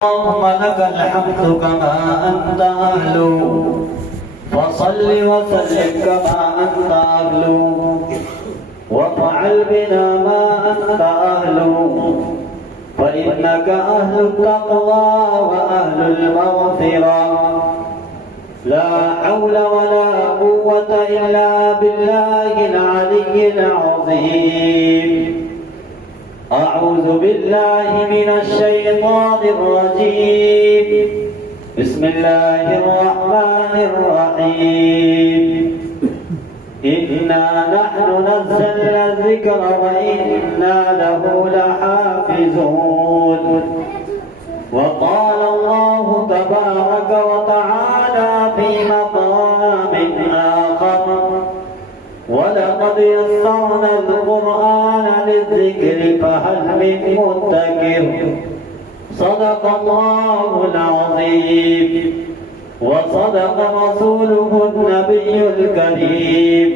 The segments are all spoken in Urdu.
اللهم لك الحمد كما أنت أهل فصل وسلم كما أنت أهل وافعل بنا ما أنت أهل فإنك أهل التقوى وأهل المغفرة لا حول ولا قوة إلا بالله العلي العظيم أعوذ بالله من الشيطان الرجيم بسم الله الرحمن الرحيم إنا نحن نزلنا الذكر وإنا له لحافظون وقال الله تبارك وتعالى في مقام آخر ولقد يسرنا القرآن للذكر فهل من مدكر صدق الله العظيم وصدق رسوله النبي الكريم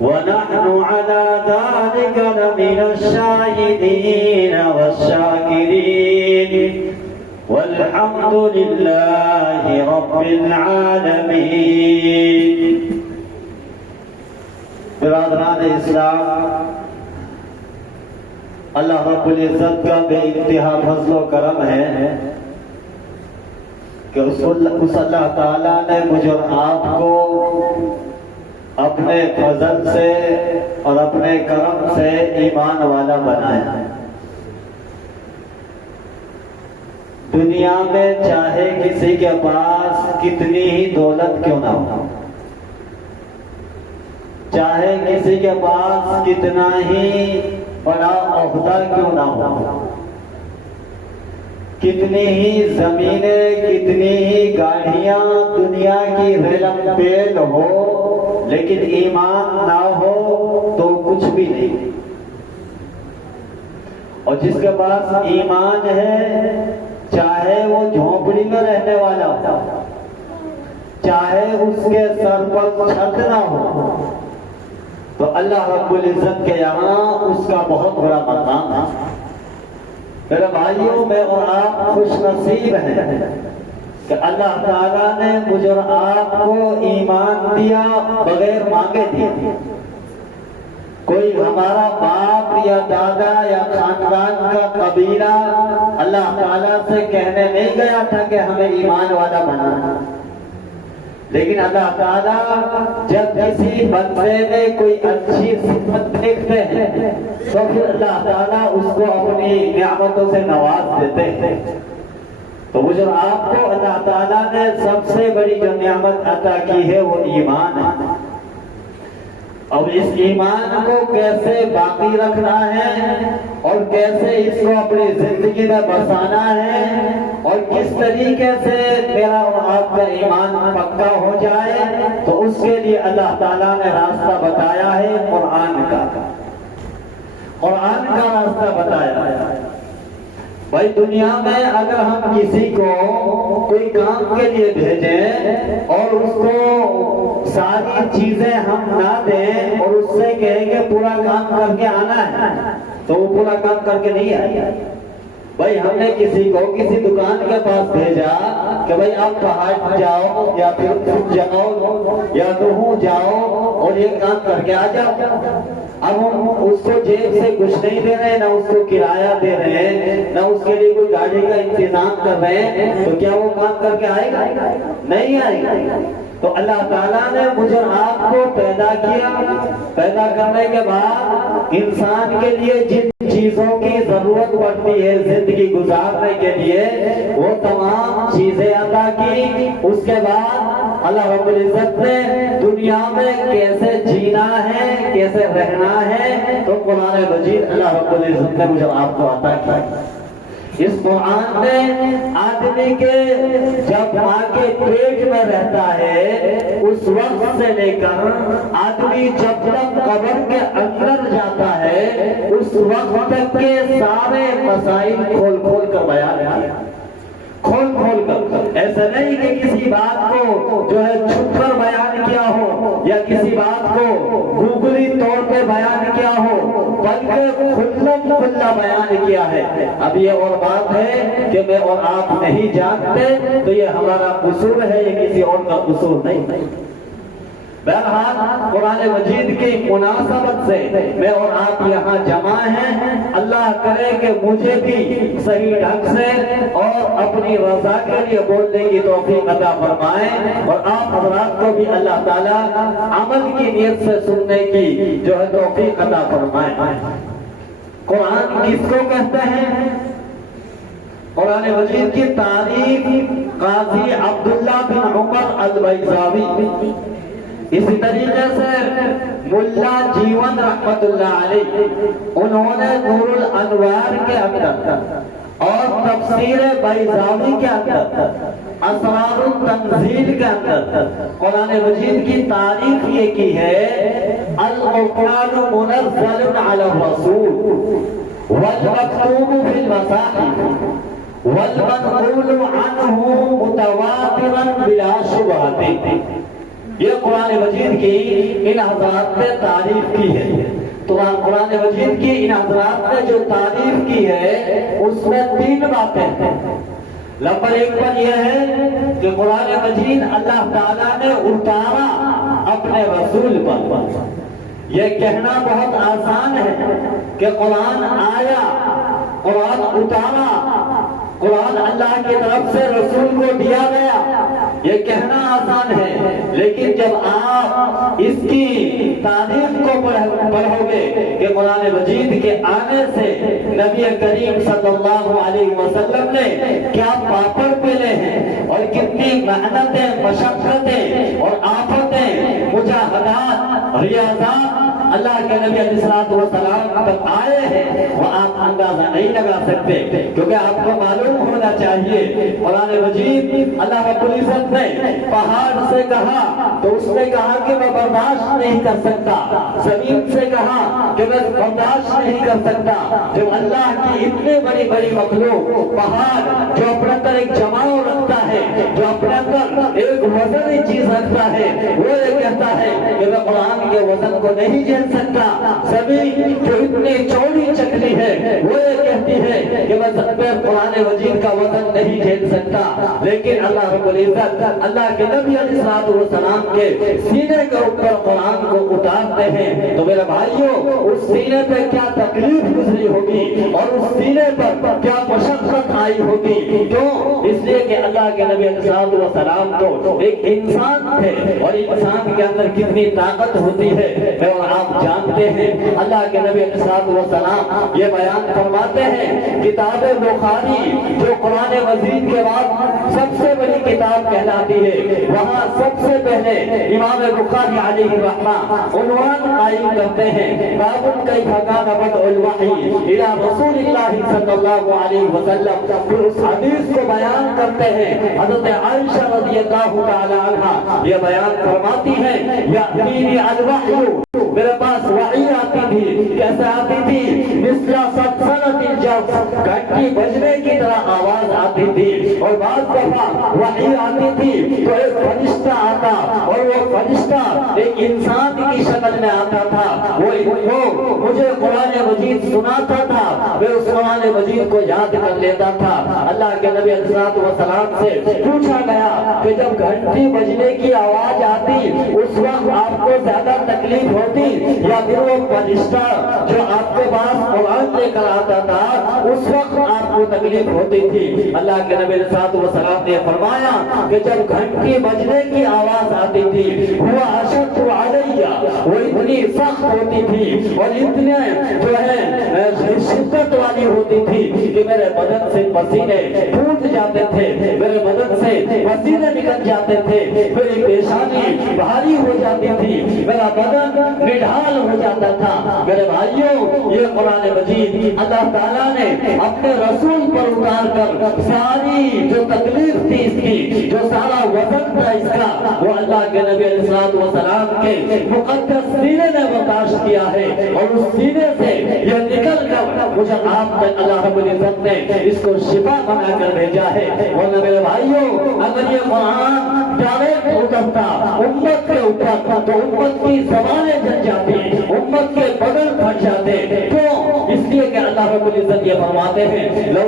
ونحن على ذلك لمن الشاهدين والشاكرين والحمد لله رب العالمين. برادران اسلام، اللہ رب العزت کا بے انتہا فضل و کرم ہے کہ اس اللہ تعالیٰ نے مجھے اور آپ کو اپنے فضل سے اور اپنے کرم سے ایمان والا بنایا. دنیا میں چاہے کسی کے پاس کتنی ہی دولت کیوں نہ ہو، چاہے کسی کے پاس کتنا ہی بڑا عہدہ کیوں نہ ہو، کتنی ہی زمینیں، کتنی ہی گاڑیاں دنیا کی ریلم پیل ہو، لیکن ایمان نہ ہو تو کچھ بھی نہیں. اور جس کے پاس ایمان ہے، چاہے وہ جھونپڑی میں رہنے والا ہو، چاہے اس کے سر پر چھت نہ ہو، تو اللہ رب العزت کے یہاں اس کا بہت بڑا مقام ہے. میرے بھائیوں، میں اور آپ خوش نصیب ہیں کہ اللہ تعالیٰ نے مجھے اور آپ کو ایمان دیا، بغیر مانگے دیا. کوئی ہمارا باپ یا دادا یا خاندان کا قبیلہ اللہ تعالیٰ سے کہنے نہیں گیا تھا کہ ہمیں ایمان والا بنانا، لیکن اللہ تعالیٰ جب کسی بندے میں کوئی اچھی صفت دیکھتے ہیں تو پھر اللہ تعالیٰ اس کو اپنی نعمتوں سے نواز دیتے ہیں. تو مجھے آپ کو اللہ تعالیٰ نے سب سے بڑی جو نعمت عطا کی ہے وہ ایمان ہے. اب اس ایمان کو کیسے باقی رکھنا ہے اور کیسے اس کو اپنی زندگی میں بسانا ہے اور کس طریقے سے میرا اور آپ کا ایمان پکا ہو جائے، تو اس کے لیے اللہ تعالیٰ نے راستہ بتایا ہے، قرآن کا راستہ بتایا ہے. بھائی، دنیا میں اگر ہم کسی کو کوئی کام کے لیے بھیجیں اور اس کو ساری چیزیں ہم نہ دیں اور اس سے کہیں کہ پورا کام کر کے آنا ہے، تو وہ پورا کام کر کے نہیں آئے. بھائی، ہم نے کسی کو کسی دکان کے پاس بھیجا کہ بھائی آپ پہاڑ جاؤ یا پھر جاؤ یا دہوں جاؤ اور یہ کام کر کے آ جاؤ. اب ہم اس کو جیب سے کچھ نہیں دے رہے، نہ اس کو کرایہ دے رہے ہیں، نہ اس کے لیے کوئی گاڑی کا انتظام کر رہے ہیں، تو کیا وہ کام کر کے آئے گا؟ نہیں آئے گا. تو اللہ تعالیٰ نے مجھے آپ کو پیدا کیا، پیدا کرنے کے بعد انسان کے لیے جن چیزوں کی ضرورت پڑتی ہے زندگی گزارنے کے لیے وہ تمام چیزیں عطا کی. اس کے بعد اللہ رب العزت نے دنیا میں کیسے جینا ہے، کیسے رہنا ہے، تو قرآن مجید اللہ رب العزت نے مجھے آپ کو عطا کیا. اس قرآن نے آدمی کے جب ماں کے پیٹ میں رہتا ہے اس وقت سے لے کر آدمی جب تک قبر کے اندر جاتا ہے اس وقت تک کے سارے مسائل کھول کھول کر بیان کیا. کھول کھول کر، ایسا نہیں کہ کسی بات کو جو ہے چھپ کر بیان کیا ہو یا کسی بات کو گوگلی طور پہ بیان کیا ہو، بلکہ کھلم کھلا بیان کیا ہے. اب یہ اور بات ہے کہ میں اور آپ نہیں جانتے تو یہ ہمارا قصور ہے، یہ کسی اور کا قصور نہیں. بہرحال قرآن مجید کی مناسبت سے میں اور آپ یہاں جمع ہیں. اللہ کرے کہ مجھے بھی صحیح ڈھنگ سے اور اپنی رضا کے لیے بولنے کی توفیق عطا فرمائیں، اور آپ حضرات کو بھی اللہ تعالیٰ عمل کی نیت سے سننے کی جو ہے توفیق عطا فرمائیں. قرآن کس کو کہتے ہیں؟ قرآن مجید کی تعریف قاضی عبداللہ بن عمر البیضاوی، اسی طریقے سے ملا جیون رحمت اللہ علیہ، انہوں نے نور الانوار کے اندر اور تفسیر بیضاوی کے اندر اسرار التنزیل کے اندر قرآن مجید کی تعریف یہ کی ہے: القرآن منزل علی الرسول والمکتوب فی المصاحف والمنقول عنہ متواترا بلا شبہۃ. یہ قرآن مجید کی ان حضرات نے تعریف کی ہے. تو قرآن مجید کی ان حضرات نے جو تعریف کی ہے اس میں 3 باتیں ہیں. نمبر 1 پر یہ ہے کہ قرآن مجید اللہ تعالیٰ نے اتارا اپنے رسول پر. یہ کہنا بہت آسان ہے کہ قرآن آیا، قرآن اتارا، قرآن اللہ کی طرف سے رسول کو دیا گیا، یہ کہنا آسان ہے. لیکن جب آپ اس کی تاریخ کو پڑھو گے کہ قرآن مجید کے آنے سے نبی کریم صلی اللہ علیہ وسلم نے کیا پاپڑ پیلے ہیں اور کتنی محنتیں، مشقتیں اور آفتیں، مجاہدات، ریاضات اللہ کے نبی علیہ السلام پر آئے ہیں، وہ آپ اندازہ نہیں لگا سکتے. کیونکہ آپ کو معلوم ہونا چاہیے قرآن مجید اللہ رب العزت نے پہاڑ سے کہا تو اس نے کہا کہ میں برداشت نہیں کر سکتا، زمین سے کہا کہ میں برداشت نہیں کر سکتا. جب اللہ کی اتنی بڑی بڑی مخلوق، پہاڑ جو اپنے اندر ایک جماؤ رکھتا ہے، جو اپنے اندر ایک وزنی چیز رکھتا ہے، وہ یہ کہتا ہے کہ میں قرآن کے وزن کو نہیں جھیل سکتا. زمین جو اتنی چوڑی چکلی ہے وہ یہ کہتی ہے کہ میں قرآن مجید کا وزن نہیں جھیل سکتا. لیکن اللہ رب العزت اللہ کے نبی علیہ السلام کے سینے کے اوپر قرآن کو اتارتے ہیں تو میرے بھائیوں اس سینے پہ کیا تکلیف گزری ہوگی اور اس سینے پر کیا مشقت آئی ہوگی. کیوں؟ اس لیے کہ اللہ کے نبی علیہ السلام تو ایک انسان تھے اور انسان کے اندر کتنی طاقت ہوتی ہے اور آپ جانتے ہیں. اللہ کے نبی علیہ السلام یہ بیان فرماتے ہیں کتاب بخاری جو قرآن مجید کے بعد سب سے بڑی کتاب کہلاتی ہے، وہاں سب سے پہلے امام بخاری علیہ الرحمہ عنوان قائم کرتے ہیں: باب کیف کان بدء الوحی الی رسول اللہ صلی اللہ علیہ وسلم. پھر اس حدیث کو بیان کرتے ہیں. حضرت عائشہ رضی اللہ تعالی عنہا یہ بیان فرماتی ہیں: یأتینی الوحی، میرے پاس وحی آتی تھی. کیسے آتی تھی؟ مثل سلسلۃ الجرس، گھنٹی بجنے کی طرح آواز آتی تھی. اور بعض دفعہ وحی آتی تھی تو ایک فرشتہ آتا اور وہ فرشتہ ایک انسان کی شکل میں آتا تھا. وہ مجھے قرآن مجید سناتا تھا، میں اس قرآن مجید کو یاد کر لیتا تھا. اللہ کے نبی علیہ السلام سے پوچھا گیا کہ جب گھنٹی بجنے کی آواز آتی اس وقت آپ کو زیادہ تکلیف ہوتی یا پھر وہ فرشتہ جو آپ کے پاس قرآن لے کر آتا تھا اس وقت آپ کو تکلیف ہوتی تھی؟ اللہ کے نبی علیہ السلام نے فرمایا کہ جب گھنٹی بجنے کی آواز آتی تھی وہ اشد علیہ، وہ اتنی سخت ہوتی تھی اور اتنے جو ہے شدت والی ہوتی تھی کہ میرے بدن سے پسینے ٹوٹ جاتے تھے، میرے بدن سے پسینے نکل جاتے تھے، میری پیشانی بھاری ہو جاتی تھی، میرا بدن نڈھال ہو جاتا تھا. میرے بھائیوں یہ قرآن مجید اللہ تعالیٰ نے اپنے رسول پر اتارا اتار کر ساری جو تکلیف تھی اس کی، جو سارا وزن تھا اس کا، وہ اللہ کے نبی علیہ السلام کے مقدس سینے نے برداشت کیا ہے، اور اس سینے سے یہ نکل کر مجھے آپ تک اللہ رب العزت نے اس کو شفا بنا کر بھیجا ہے۔ ورنہ میرے بھائیوں، اگر یہ قرآن ڈائریکٹ اترتا امت کے اوپر تو امت کی زبانیں جل جاتی، امت کے بدن پھٹ جاتے۔ کیوں؟ اس لیے کہ اللہ رب العزت یہ فرماتے ہیں لو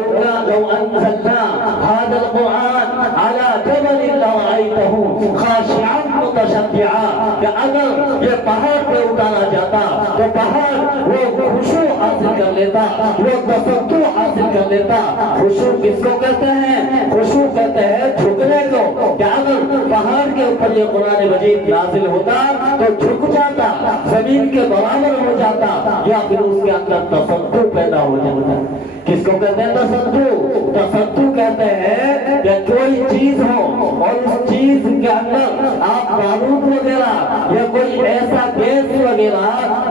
انزلنا هذا القرآن على جبل لرأيته خاشعا متصدعا، کہ اگر یہ پہاڑ پہ اتارا جاتا تو پہاڑ وہ خشوع حاصل کر لیتا، وہ تسطع حاصل کر لیتا۔ خشوع کس کو کہتے ہیں؟ خشوع کہتے ہیں جھکنے کو، کہ اگر پہاڑ کے اوپر یہ قرآن مجید نازل ہوتا تو جھک جاتا، زمین کے برابر ہو جاتا، یا پھر اس کے اندر تسطع پیدا ہو جاتا۔ کس کو کہتے ہیں تسطع؟ تسطع کہتے ہیں کہ کوئی چیز ہو اور اس چیز کے اندر آپ بارود وغیرہ یا کوئی ایسا گیس وغیرہ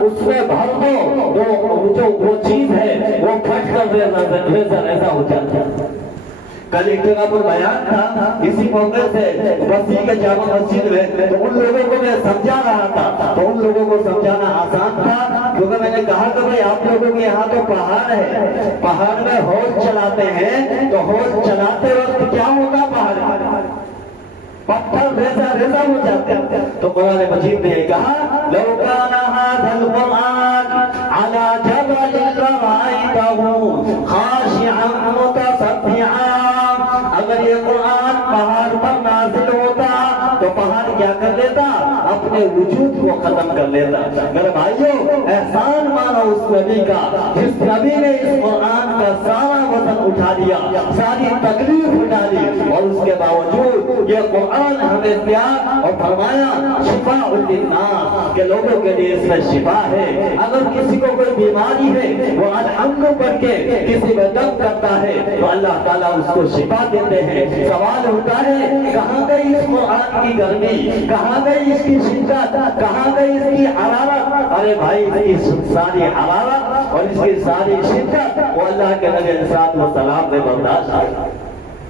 اس میں بھر دو تو جو وہ چیز ہے وہ پھٹ کر ایسا ہو جاتا ہے۔ کل ایک جگہ پر بیان تھا، اسی موقع سے وسیع کے جامع مسجد میں، تو ان لوگوں کو میں سمجھا رہا تھا، تو ان لوگوں کو سمجھانا آسان تھا، کیونکہ میں نے کہا کہ بھائی آپ لوگوں کے یہاں تو پہاڑ ہے، پہاڑ میں ہوش چلاتے ہیں، تو ہوش چلاتے وقت کیا ہوگا؟ پہاڑ پتھر ریزہ ہو جاتے ہیں۔ تو قرآن مجید نے یہ کہا لو کان ھذا القرآن علی جبل لرأیتہ خاشعا متصدعا، اگر یہ قرآن پہاڑ پر نازل ہوتا تو پہاڑ کیا کر لیتا؟ اپنے وجود کو ختم کر لیتا۔ میرے بھائیوں، احسان مانو اس نبی کا جس نبی نے اس قرآن کا سارا وزن اٹھا دیا، ساری تکلیف اٹھا لی، اور اس کے باوجود یہ قرآن ہمیں پیار اور فرمایا شفاء للناس، کہ لوگوں کے لیے اس میں شفا ہے۔ اگر کسی کو کوئی بیماری ہے، وہ الحمد پڑھ کے کسی میں دم کرتا ہے تو اللہ تعالیٰ اس کو شفا دیتے ہیں۔ سوال ہوتا ہے کہاں گئی اس قرآن کی گرمی، کہاں گئی اس کی شدت، کہاں گئی اس کی حرارت؟ ارے بھائی، اس کی ساری حرارت اور اس کی ساری شدت وہ اللہ کے نبی علیہ السلام نے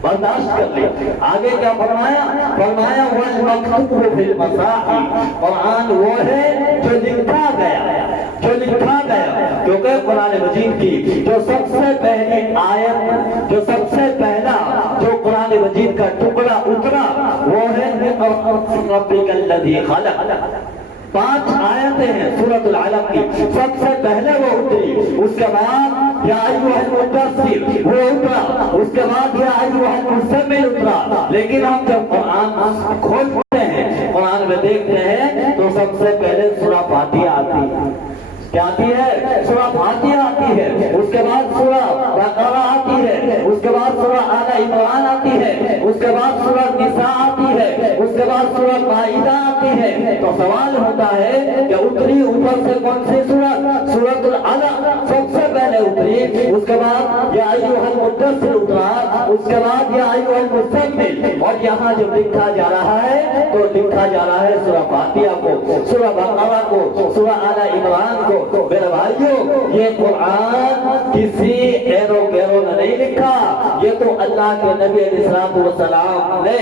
برداشت کر لی۔ آگے کیا فرمایا؟ فرمایا وَالْمَكْتُوبُ فِي الْمَصَاحِفِ، قرآن وہ ہے جو لکھا گیا، جو لکھا گیا، کیونکہ قرآن مجید کی جو سب سے پہلی آیت، جو سب سے پہلا جو قرآن مجید کا ٹکڑا اترا وہ ہے رَبِّكَ الَّذِي خَلَقَ۔ 5 آیتیں ہیں سورۃ العلق کی، سب سے پہلے وہ اتری، اس کے بعد یا ایھا المدثر وہ اترا، اس کے بعد یا ایھا المزمل اترا۔ لیکن ہم جب قرآن کھولتے ہیں، قرآن میں دیکھتے ہیں تو سب سے پہلے سورہ فاتحہ آتی ہے۔ کیا آتی ہے؟ سورہ فاتحہ آتی ہے، اس کے بعد سورہ بقرہ آتی ہے، اس کے بعد سورہ آل عمران آتی ہے، اس کے بعد سورہ نساء آتی ہے، اس کے بعد سورہ مائدہ آتی ہے۔ تو سوال ہوتا ہے کہ اتری اوپر سے کون سی سورت؟ سورۃ العلق سب سے پہلے اتری، اس کے بعد یا ایھا المدثر اترا، اس کے بعد یا ایھا المزمل، اور یہاں جو لکھا جا رہا ہے تو لکھا جا رہا ہے سورہ فاتحہ کو، سورہ بقرہ کو، سورہ آل عمران کو۔ میرے بھائیوں، یہ قرآن کسی ایرو گیرو نے نہیں لکھا، یہ تو اللہ کے نبی علیہ السلام نے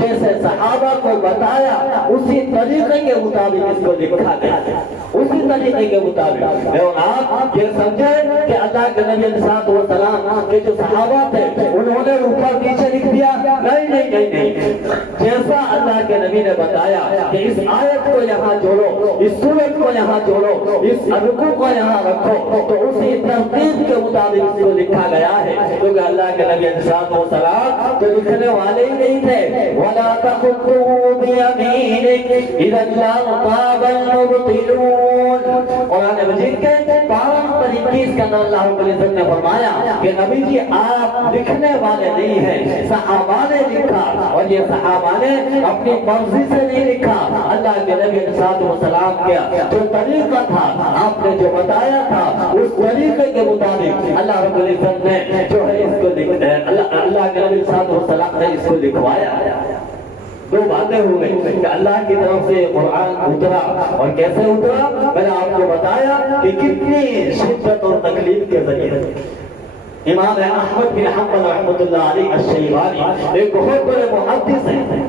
جیسے صحابہ کو بتایا اسی طریقے کے مطابق اس کو لکھا گیا، اسی طریقے کے مطابق۔ اور آپ یہ سمجھیں کہ اللہ کے نبی علیہ السلام کے جو صحابہ تھے انہوں نے اوپر نیچے لکھ دیا، نہیں نہیں نہیں نہیں، جیسا اللہ کے نبی نے بتایا کہ اس آیت کو یہاں جوڑو، اس سورت کو یہاں جوڑو، اس رکوع کو یہاں رکھو، تو اسی ترتیب کے مطابق اس کو لکھا گیا ہے، کیونکہ اللہ کے نبی علیہ السلام تو لکھنے والے ہی نہیں تھے۔ وَلَا تَخُطُّوا بِيَمِينِكَ إِذًا لَارْتَابَ الْمُبْطِلُونَ۔ قرآن مجید کے 22 کے اندر اللہ رب العزت نے فرمایا کہ نبی جی آپ لکھنے والے نہیں ہیں، صحابہ نے لکھا، اور یہ صحابہ نے اپنی مرضی سے نہیں لکھا، اللہ کے نبی علیہ السلام کا جو طریقہ تھا، آپ نے جو بتایا تھا اس طریقے کے مطابق اللہ رب العزت نے جو ہے اس کو اللہ کے نبی صلی اللہ علیہ وسلم نے اس کو لکھوایا۔ 2 باتیں ہو گئی کہ اللہ کی طرف سے قرآن اترا، اور کیسے اترا میں نے آپ کو بتایا کہ کتنی شدت اور تکلیف کے ذریعے امام احمد بن حنبل رحمۃ اللہ علیہ الشیبانی ایک بہت بڑے محدث ہیں.